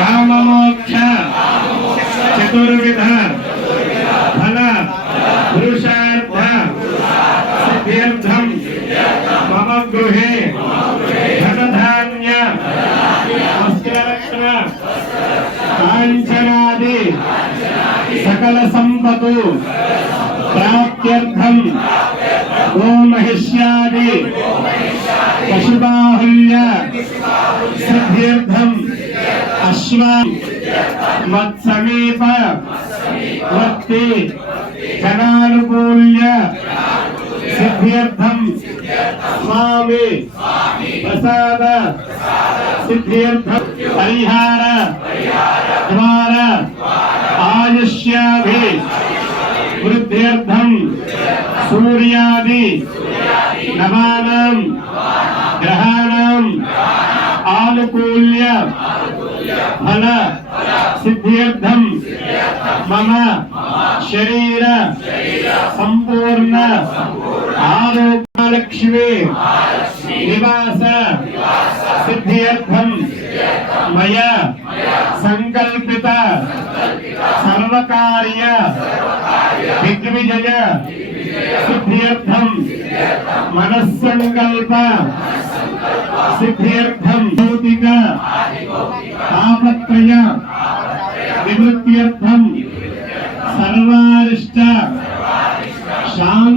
काममोक्ष चतुर्विध फल पुरुषार्थ सिद्ध्यर्थम मम गृहे धनधान्य वस्त्ररत्न कांचनादि सकल संपत्तु प्राप्त्यर्थम गोमहिष्यादि पशुबाहुल्य सिद्ध्यर्थम अश्व मत्समीप वर्ति जनानुकूल्य सिद्ध्यर्थम स्वामी प्रसाद सिद्ध्यर्थम परिहार द्वार आयुष्याभि वृद्ध्यर्थम सूर्यादि नवानां ग्रहाणां आनुकूल्य फल सिद्ध्यर्थम मम शरीर संपूर्ण आरोग्यलक्ष्मी निवास सिद्ध्यर्थम मया संकल्पित सर्वकार्य दिग्विजय सिद्ध्यर्थम मनस्संकल्प सिद्ध्यर्थम भौतिक तापत्रय निवृत्त्यर्थम सर्वारिष्ट शांति